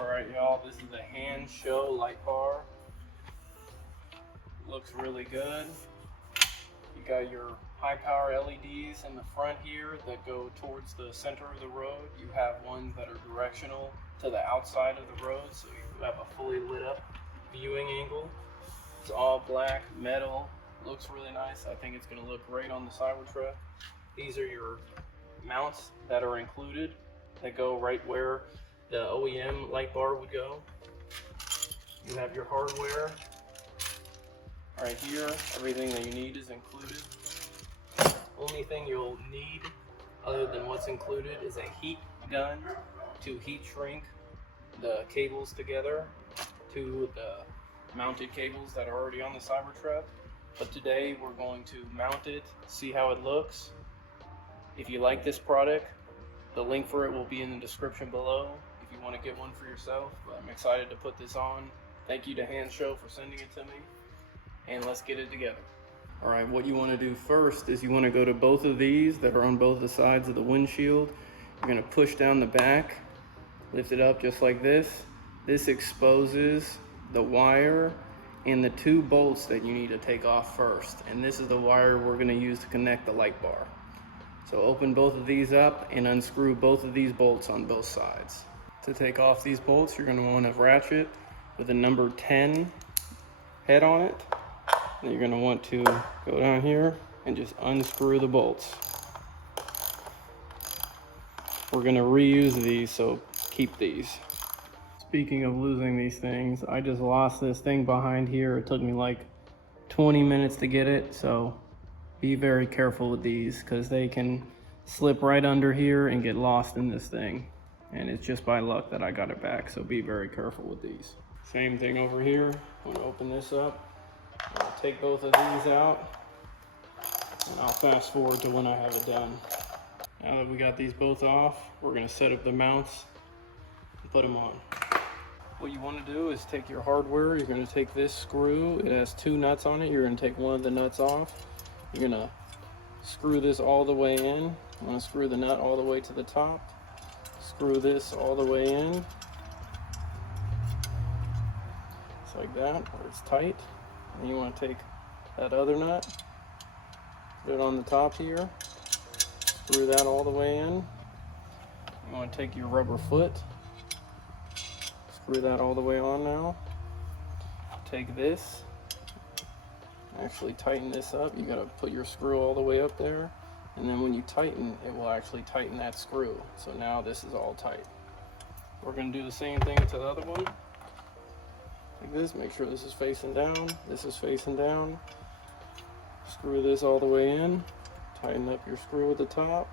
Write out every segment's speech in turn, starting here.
Alright y'all, this is the Hansshow Lightbar. Looks really good. You got your high power LEDs in the front here that go towards the center of the road. You have ones that are directional to the outside of the road, so you have a fully lit up viewing angle. It's all black, metal, looks really nice. I think it's going to look great on the Cybertruck. These are your mounts that are included that go right where the OEM light bar would go. You have your hardware right here. Everything that you need is included. Only thing you'll need other than what's included is a heat gun to heat shrink the cables together to the mounted cables that are already on the Cybertruck. But today we're going to mount it, see how it looks. If you like this product, the link for it will be in the description below if you want to get one for yourself. But I'm excited to put this on. Thank you to Hansshow for sending it to me, and let's get it together. Alright, what you want to do first is you want to go to both of these that are on both the sides of the windshield. You're going to push down the back, lift it up just like this. This exposes the wire and the two bolts that you need to take off first. And this is the wire we're going to use to connect the light bar. So open both of these up and unscrew both of these bolts on both sides. To take off these bolts, you're going to want a ratchet with a number 10 head on it. And you're going to want to go down here and just unscrew the bolts. We're going to reuse these, so keep these. Speaking of losing these things, I just lost this thing behind here. It took me like 20 minutes to get it, so be very careful with these because they can slip right under here and get lost in this thing. And it's just by luck that I got it back, so be very careful with these. Same thing over here. I'm gonna open this up. I'll take both of these out, and I'll fast forward to when I have it done. Now that we got these both off, we're gonna set up the mounts and put them on. What you want to do is take your hardware. You're going to take this screw. It has two nuts on it. You're going to take one of the nuts off. You're going to screw this all the way in. You want to screw the nut all the way to the top. Screw this all the way in. Just like that, where it's tight. And you want to take that other nut, put it on the top here. Screw that all the way in. You want to take your rubber foot. Screw that all the way on now. Take this, actually tighten this up. You gotta put your screw all the way up there, and then when you tighten, it will actually tighten that screw. So now this is all tight. We're gonna do the same thing to the other one. Like this, make sure this is facing down, this is facing down. Screw this all the way in, tighten up your screw at the top.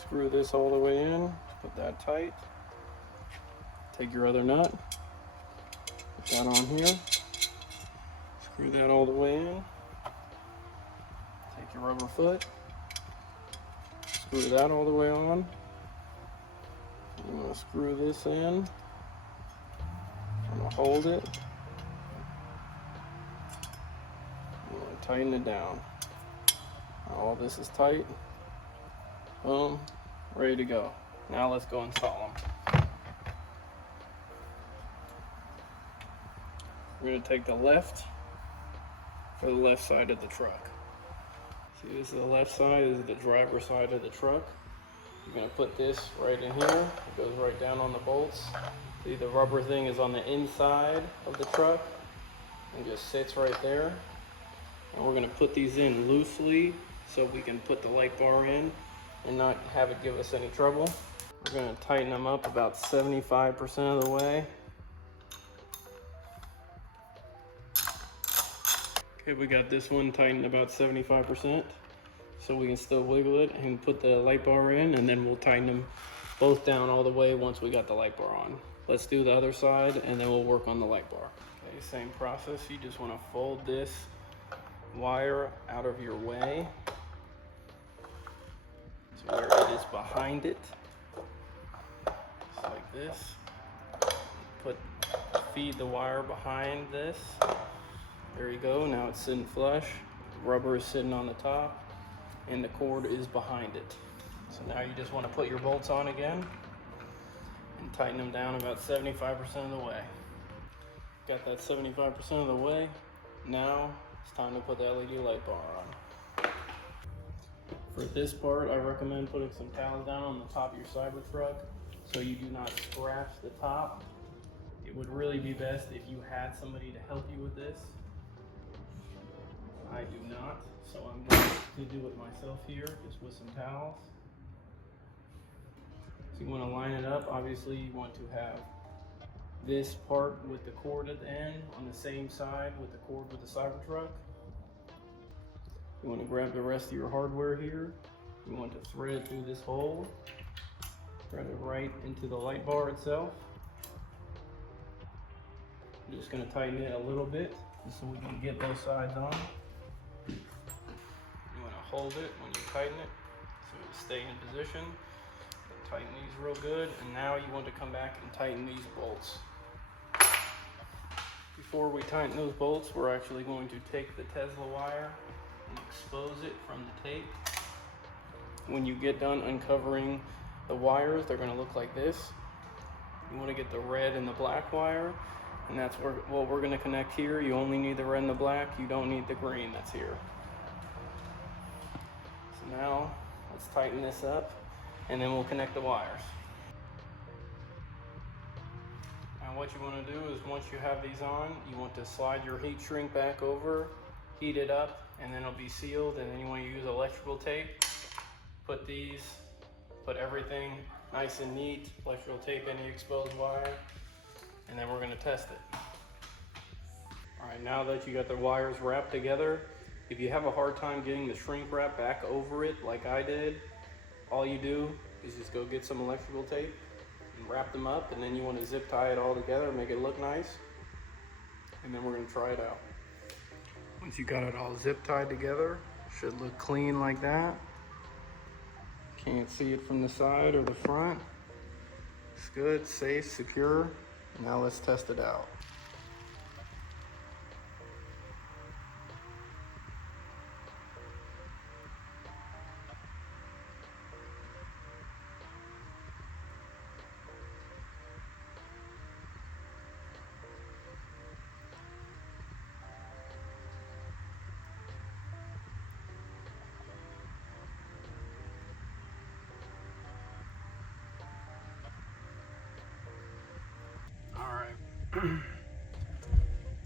Screw this all the way in, put that tight. Take your other nut, put that on here, screw that all the way in, take your rubber foot, screw that all the way on. You want to screw this in, I'm going to hold it, you want to tighten it down. All this is tight, boom, ready to go. Now let's go install them. We're going to take the left for the left side of the truck. See, this is the left side, this is the driver's side of the truck. You're going to put this right in here. It goes right down on the bolts. See, the rubber thing is on the inside of the truck and just sits right there. And we're going to put these in loosely so we can put the light bar in and not have it give us any trouble. We're going to tighten them up about 75% of the way. Okay, we got this one tightened about 75%, so we can still wiggle it and put the light bar in, and then we'll tighten them both down all the way once we got the light bar on. Let's do the other side, and then we'll work on the light bar. Okay, same process. You just want to fold this wire out of your way to where it is behind it, just like this. Feed the wire behind this. There you go, now it's sitting flush. Rubber is sitting on the top and the cord is behind it. So now you just want to put your bolts on again and tighten them down about 75% of the way. Got that 75% of the way. Now it's time to put the LED light bar on. For this part, I recommend putting some towels down on the top of your Cybertruck so you do not scratch the top. It would really be best if you had somebody to help you with this. I do not, so I'm going to do it myself here, just with some towels. So you want to line it up. Obviously, you want to have this part with the cord at the end on the same side with the cord with the Cybertruck. You want to grab the rest of your hardware here. You want to thread it through this hole. Thread it right into the light bar itself. I'm just going to tighten it a little bit just so we can get both sides on. You want to hold it when you tighten it so it'll stay in position. Tighten these real good, and now you want to come back and tighten these bolts. Before we tighten those bolts, we're actually going to take the Tesla wire and expose it from the tape. When you get done uncovering the wires, they're going to look like this. You want to get the red and the black wire, and that's what we're going to connect here. You only need the red and the black. You don't need the green that's here. So now let's tighten this up, and then we'll connect the wires. Now what you want to do is, once you have these on, you want to slide your heat shrink back over, heat it up, and then it'll be sealed. And then you want to use electrical tape. Put everything nice and neat, electrical tape any exposed wire, and then we're going to test it. All right, now that you got the wires wrapped together, if you have a hard time getting the shrink wrap back over it like I did, all you do is just go get some electrical tape and wrap them up, and then you want to zip tie it all together, make it look nice, and then we're going to try it out. Once you got it all zip tied together, it should look clean like that. Can't see it from the side or the front. It's good, safe, secure. Now let's test it out.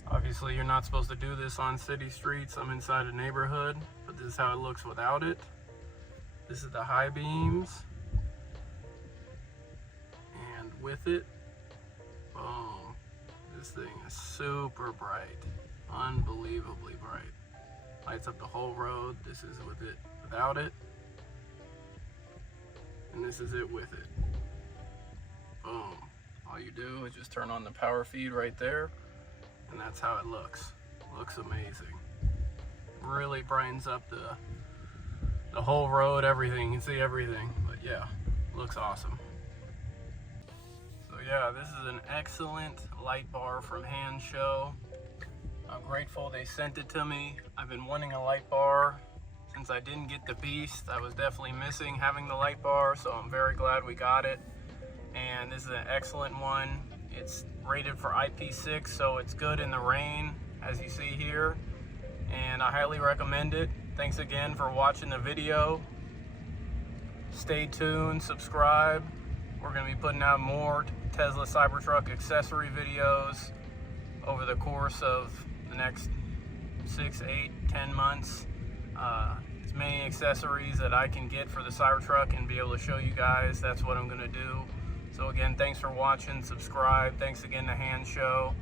Obviously you're not supposed to do this on city streets. I'm inside a neighborhood, but this is how it looks without it. This is the high beams, and with it, boom, this thing is super bright, unbelievably bright. Lights up the whole road. This is with it without it, and this is it with it. Boom. All you do is just turn on the power feed right there, and that's how it looks. Looks amazing. Really brightens up the whole road, everything. You can see everything, but yeah, looks awesome. So yeah, this is an excellent light bar from Hansshow. I'm grateful they sent it to me. I've been wanting a light bar since I didn't get the Beast. I was definitely missing having the light bar, so I'm very glad we got it. And this is an excellent one. It's rated for IP6, so it's good in the rain, as you see here. And I highly recommend it. Thanks again for watching the video. Stay tuned, subscribe. We're gonna be putting out more Tesla Cybertruck accessory videos over the course of the next 6, 8, 10 months. As many accessories that I can get for the Cybertruck and be able to show you guys, that's what I'm gonna do. So again, thanks for watching, subscribe. Thanks again to Hansshow.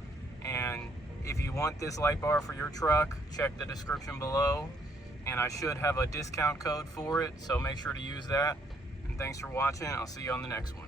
And if you want this light bar for your truck, check the description below. And I should have a discount code for it, so make sure to use that. And thanks for watching. I'll see you on the next one.